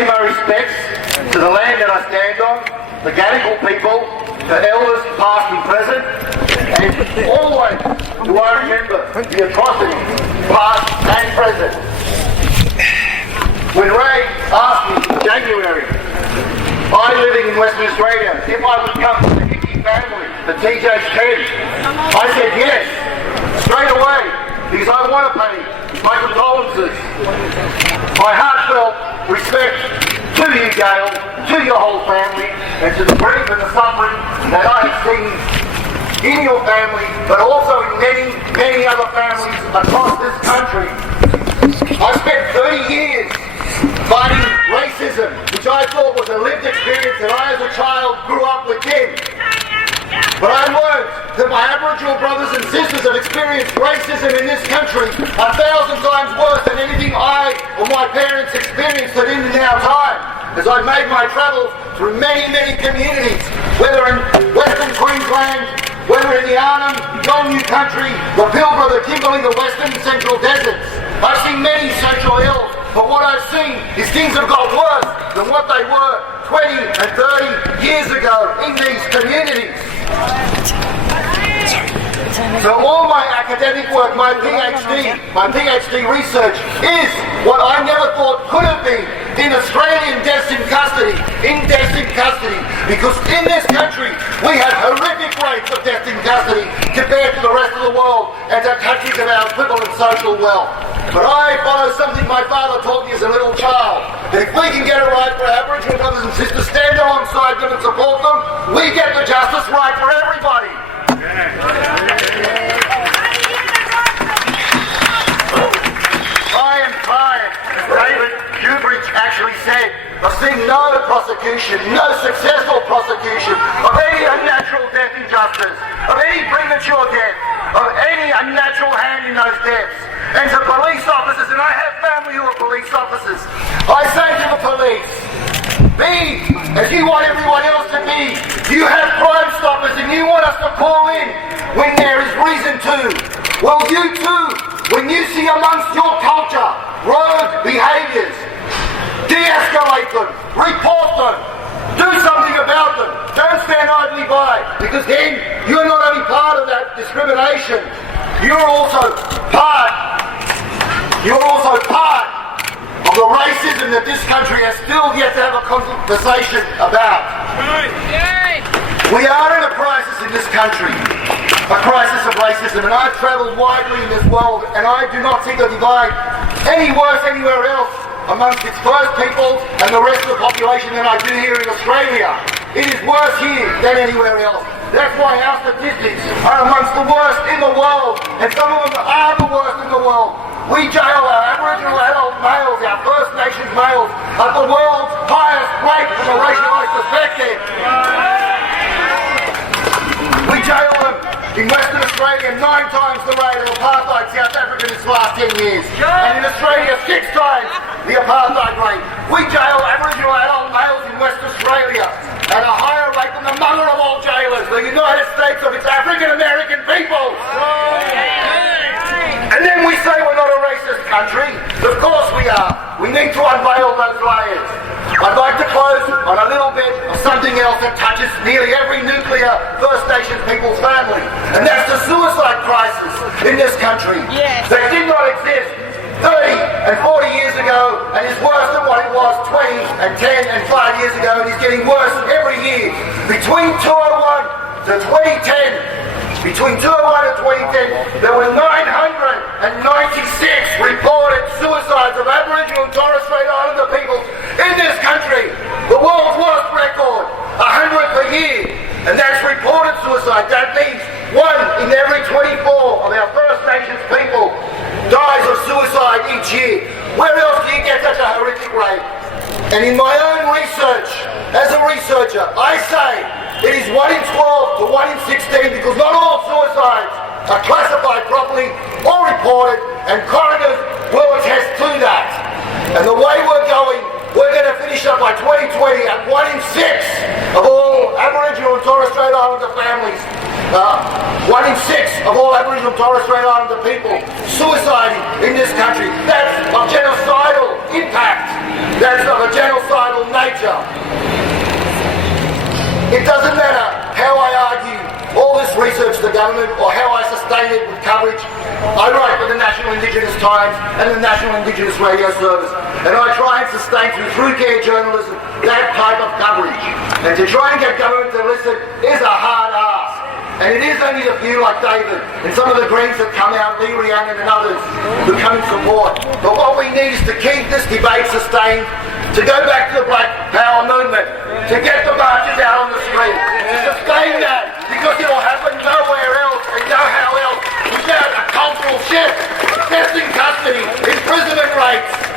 pay my respects to the land that I stand on, the Gadigal people, the elders past and present, and always do I remember the atrocities past and present. When Ray asked me in January, I living in Western Australia, if I would come to the Hickey family, the TJ's tent, I said yes, straight away, because I want to pay my condolences, my heartfelt respect to you, Gail, to your whole family, and to the grief and the suffering that I have seen in your family, but also in many, many other families across this country. I spent 30 years fighting racism, which I thought was a lived experience that I as a child grew up within. But I learned that my Aboriginal brothers and sisters have experienced racism in this country 1,000 times worse than anything I or my parents experienced it in our time, as I made my travels through many, many communities, whether in Western Queensland, whether in the Arnhem, Yolngu country, the Pilbara, the Kimberley, the Western and Central deserts. I've seen many social ills, but what I've seen is things have got worse than what they were 20 and 30 years ago in these communities. So all my academic work, my PhD research is what I never thought could have been in Australian deaths in custody, because in this country we have horrific rates of deaths in custody compared to the rest of the world and to countries of our equivalent social wealth. But I follow something my father taught me as a little child, that if we can get it right for our Aboriginal brothers and sisters, stand alongside them and support them, we get the justice right for everybody. I am tired, as David Hubridge actually said, of seeing no prosecution, no successful prosecution of any unnatural death injustice, of any premature death, of any unnatural hand in those deaths. And to police officers, and I have family who are police officers, I say to the police, be as you want everyone else to be. You have Crime Stoppers and you want us to call in when there is reason to. Well, you too, when you see amongst your culture rogue behaviours, de-escalate them, report them, do something about them. Don't stand idly by, because then you're not only part of that discrimination, you're also part of the racism that this country has still yet to have a conversation about. We are in a crisis in this country, a crisis of racism, and I've travelled widely in this world, and I do not see the divide any worse anywhere else amongst its First Peoples and the rest of the population than I do here in Australia. It is worse here than anywhere else. That's why our statistics are amongst the worst in the world, and some of them are the worst in the world. We jail our Aboriginal adult males, our First Nations males, at the world's highest rate from a racialised perspective. We jail them in Western Australia 9 times the rate of apartheid South Africa in its last 10 years. And in Australia 6 times the apartheid rate. We jail Aboriginal adult males in West Australia at a higher rate than the mother of all jailers, the United States of its African American people. And then we say we're not a racist country. Of course we are. We need to unveil those layers. I'd like to close on a little bit of something else that touches nearly every nuclear First Nations people's family, and that's the suicide crisis in this country. Yes. That did not exist 30 and 40 years ago, and is worse than what it was 20 and 10 and 5 years ago, and is getting worse every year. Between 2001 to 2010, there were 996 reported suicides of Aboriginal and Torres Strait Islander people in this country. The world's worst record, 100 per year. And that's reported suicide. That means 1 in every 24 of our First Nations people dies of suicide each year. Where else do you get such a horrific rate? And in my own research, as a researcher, I say it is 1 in 12 to 1 in 16, because not all suicides are classified properly or reported, and coroners will attest to that. And the way we're going to finish up by 2020 at 1 in 6 of all Aboriginal and Torres Strait Islander families, 1 in 6 of all Aboriginal and Torres Strait Islander people suiciding in this country. That's of genocidal impact. That's of a genocidal nature. It doesn't matter how I argue all this research to the government or how I sustain it with coverage. I write for the National Indigenous Times and the National Indigenous Radio Service, and I try and sustain through care journalism that type of coverage. And to try and get government to listen is a hard ask. And it is only the few like David and some of the Greens that come out, Lee Rhiannon and others who come in support. But what we need is to keep this debate sustained, to go back to the Black Power movement, to get the marches out on the street, to sustain that, because it will happen nowhere else and no how else without a cultural shift, deaths in custody, imprisonment rates,